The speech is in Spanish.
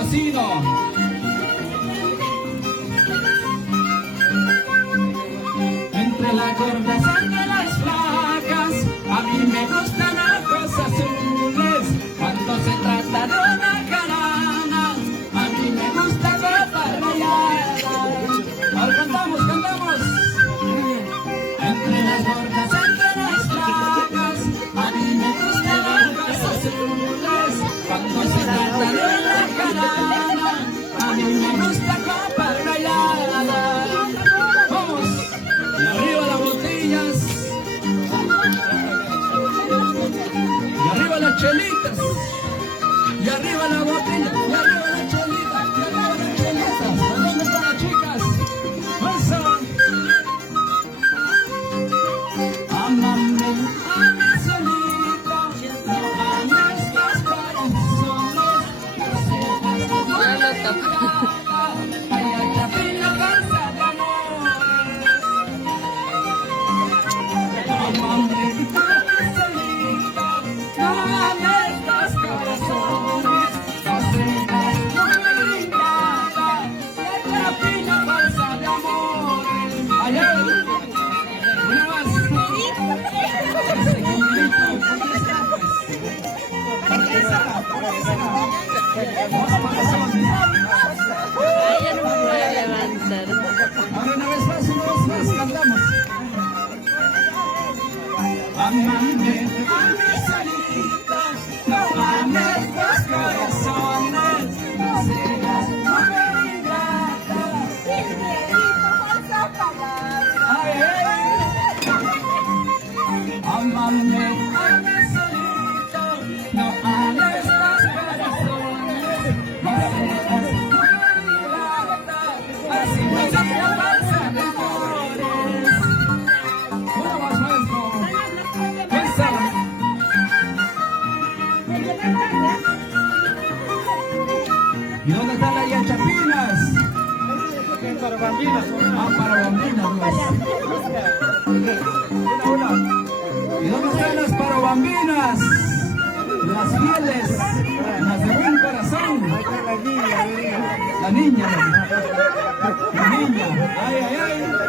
vecino. Entre las gordas, entre las flacas, a mí me gustan ojos azules. Cuando se trata de una jarana, a mí me gusta ropa rayada. Ahora cantamos, cantamos. Entre las gordas, entre las flacas, a mí me gustan ojos azules. Cuando se trata de una jarana, a mí me gusta copa rayada. Vamos, y arriba las botellas, y arriba las chelitas, y arriba la botella, y arriba las chelitas, y arriba las chelitas. ¿Dónde están las chicas? ¡Eso! Amame, ame solito, no ames los corazones, no sepas ay, ay, chapina, casa de amores. Amame, ame solito, no ames los corazones, no sepas muy ingrata, ay, chapina, casa de amores. Ay, ay, una más. Ya no me voy a levantar. Ahora una vez más, cantamos. Amame, ame solito, no ames los corazones, no seas mujer ingrata. Ay, ay. Amame, ame solito, no ames los corazones, no seas mujer ingrata. Así no se pasa de amores. Una más, maestro. Esa. ¿Y dónde están las yachapinas? Para bambinas. Ah, para bambinas. ¿Y dónde están las parobambinas? Las fieles, las de buen corazón. La niña, La niña. La niña. Ay, ay, ay.